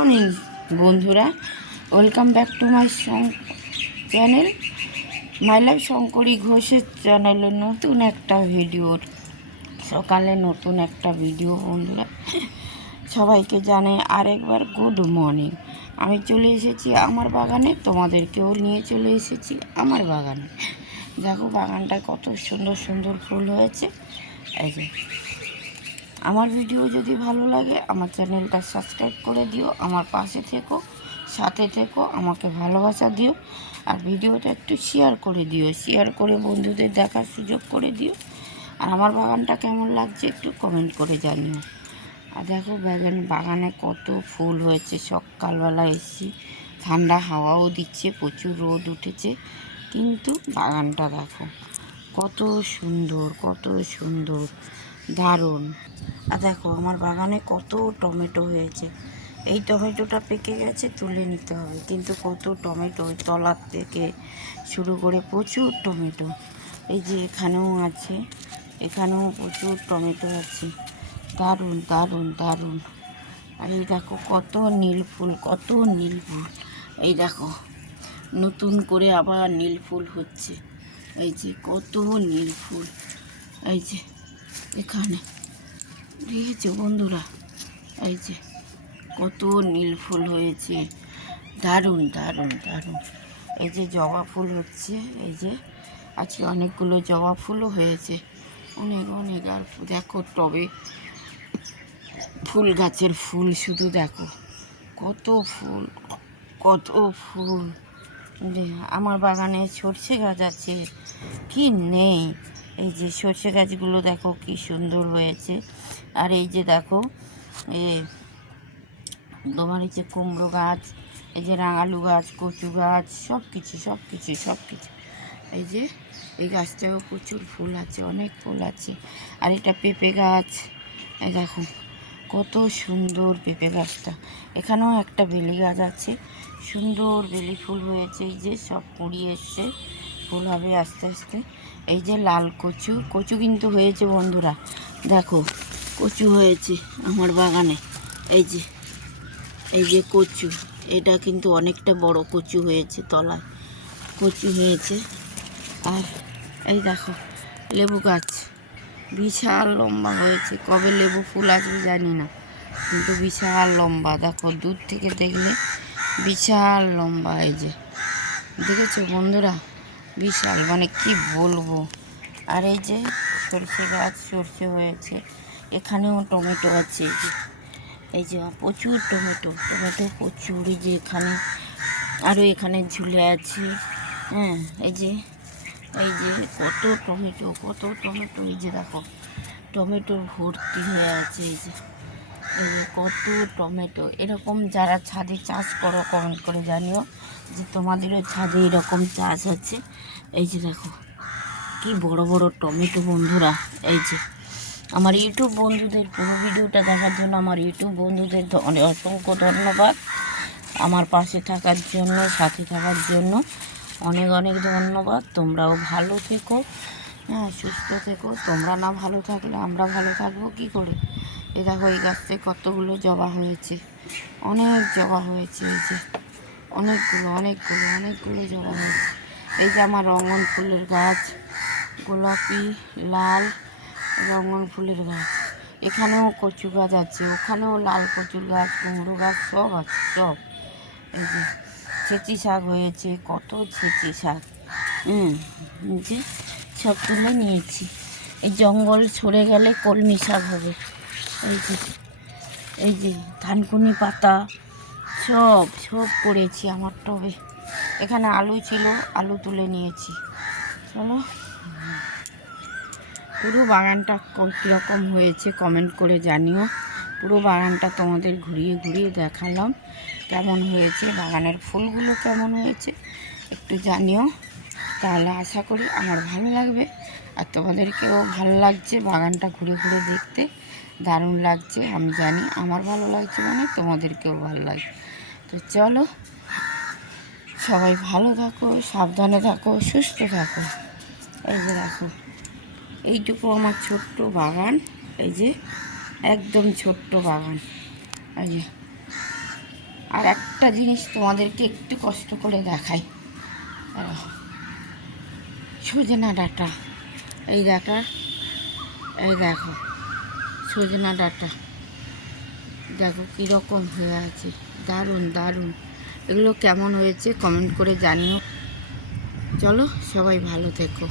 Morning বন্ধুরা। Welcome back to my song channel my life Shankari ঘোষের চ্যানেলে নতুন একটা ভিডিওর সকালে নতুন একটা ভিডিও বন্ধুরা সবাইকে জানে আরেকবার গুড মর্নিং আমি চলে এসেছি আমার বাগানে, তোমাদেরকেও নিয়ে চলে এসেছি আমার বাগানে। দেখো বাগানটায় কত সুন্দর সুন্দর ফুল হয়েছে। এই আমার ভিডিও যদি ভালো লাগে, আমার চ্যানেলটা সাবস্ক্রাইব করে দিও, আমার পাশে থেকো, সাথে থেকো, আমাকে ভালোবাসা দিও, আর ভিডিওটা একটু শেয়ার করে দিও শেয়ার করে বন্ধুদের দেখার সুযোগ করে দিও। আর আমার বাগানটা কেমন লাগছে একটু কমেন্ট করে জানিও। আর দেখো বাগান, বাগানে কত ফুল হয়েছে, সকালবেলা এসেছি, ঠান্ডা হাওয়াও দিচ্ছে, প্রচুর রোদ উঠেছে, কিন্তু বাগানটা দেখো, কত সুন্দর কত সুন্দর। দারুণ। আর দেখো, আমার বাগানে কত টমেটো হয়েছে। এই টমেটোটা পেকে গেছে, তুলে নিতে হবে। কিন্তু কত টমেটো ওই তলার থেকে শুরু করে প্রচুর টমেটো। এই যে এখানেও আছে, এখানেও প্রচুর টমেটো আছে। দারুণ দারুণ দারুণ। আর এই দেখো, কত নীল ফুল, কত নীল ফুল। এই দেখো, নতুন করে আবার নীল ফুল হচ্ছে। এই যে কত নীল ফুল। এই যে এখানে। দেখেছ বন্ধুরা, এই যে কত নীল ফুল হয়েছে। দারুণ দারুণ দারুণ। এই যে জবা ফুল হচ্ছে, এই যে আজকে অনেকগুলো জবা ফুলও হয়েছে। অনেক অনেক, আর দেখো টবে ফুল গাছের ফুল শুধু দেখো। কত ফুল কত ফুল। আমার বাগানে সর্ষে গাছ আছে, কি নেই? এই যে সর্ষে গাছগুলো দেখো কি সুন্দর হয়েছে। আর এই যে দেখো, এ তোমার এই যে কুমড়ো গাছ, এই যে রাঙালু গাছ, কচু গাছ সব কিছু সব কিছু সব কিছু এই যে এই গাছটাও প্রচুর ফুল আছে, অনেক ফুল আছে। আর এটা পেঁপে গাছ। এই দেখো, কত সুন্দর পেঁপে গাছটা। এখানেও একটা বেলি গাছ আছে। সুন্দর বেলি ফুল হয়েছে, এই যে সব কুড়ি এসছে। ফুল হবে আস্তে আস্তে। এই যে লাল কচু কচু কিন্তু হয়েছে বন্ধুরা। দেখো, কচু হয়েছে আমার বাগানে। এই যে এই যে কচু, এটা কিন্তু অনেকটা বড় কচু হয়েছে তলায়। কচু হয়েছে। আর এই দেখো, লেবু গাছ। বিশাল লম্বা হয়েছে। কবে লেবু ফুল আসবে জানি না। কিন্তু বিশাল লম্বা। দেখো, দূর থেকে দেখলে বিশাল লম্বা এই যে। দেখেছ বন্ধুরা? বিশাল মানে কি বলব? আর এই যে সরষে গাছ সরষে হয়েছে, এখানেও টমেটো আছে। এই যে প্রচুর টমেটো টমেটো প্রচুর, এই যে এখানে আরও এখানে ঝুলে আছে। হ্যাঁ এই যে এই যে কত টমেটো কত টমেটো, এই যে দেখো টমেটো ভর্তি হয়ে আছে, এই যে। এই কত টমেটো, এরকম যারা ছাদে চাষ করো কমেন্ট করে জানিও যে তোমাদেরও ছাদে এরকম চাষ আছে এই যে দেখো, কি বড় বড় টমেটো বন্ধুরা, এই যে। আমার ইউটিউব বন্ধুদের পুরো ভিডিওটা দেখার জন্য আমার ইউটিউব বন্ধুদের অনেক অসংখ্য ধন্যবাদ। আমার পাশে থাকার জন্য, সাথে থাকার জন্য অনেক অনেক ধন্যবাদ। তোমরাও ভালো থেকো হ্যাঁ সুস্থ থেকো। তোমরা না ভালো থাকলে আমরা ভালো থাকব কি করে? এ দেখো এই গাছটায় কতগুলো জবা হয়েছে। অনেক জবা হয়েছে এই যে। অনেকগুলো অনেকগুলো অনেকগুলো জবা হয়েছে। এই যে আমার রঙন ফুলের গাছ, গোলাপি, লাল রঙন ফুলের গাছ। এখানেও কচু গাছ আছে, ওখানেও লাল কচুর গাছ, কুমড়ো গাছ সব আছে, সব। এই যে ছেঁচি শাক হয়েছে, কত ছেঁচি শাক। হুম যে সব তুলে নিয়েছি। এই জঙ্গল সরে গেলে কলমি শাক হবে। এই যে এই যে ধানকুনি পাতা, সব সব করেছি আমার টবে। এখানে আলু ছিল, আলু তুলে নিয়েছি। চলো। পুরো বাগানটা কীরকম হয়েছে কমেন্ট করে জানিও। পুরো বাগানটা তোমাদের ঘুরিয়ে ঘুরিয়ে দেখালাম, কেমন হয়েছে, বাগানের ফুলগুলো কেমন হয়েছে, একটু জানিও। তাহলে আশা করি আমার ভালো লাগবে। আর তোমাদেরকেও ভালো লাগছে বাগানটা ঘুরে ঘুরে দেখতে। দারুণ লাগছে, আমি জানি। আমার ভালো লাগছে মানে তোমাদেরকেও ভালো লাগবে তো চলো, সবাই ভালো থাকো, সাবধানে থাকো, সুস্থ থাকো। এই যে দেখো, এইটুকু আমার ছোট্ট বাগান, এই যে একদম ছোট্ট বাগান। এই যে, আর একটা জিনিস তোমাদেরকে একটু কষ্ট করে দেখাই। সজনা ডাটা, এই ডাটা এই দেখো। সজনা ডাটা। দেখো কীরকম হয়ে আছে। দারুণ দারুণ। এগুলো কেমন হয়েছে কমেন্ট করে জানিও। চলো সবাই ভালো থেকো।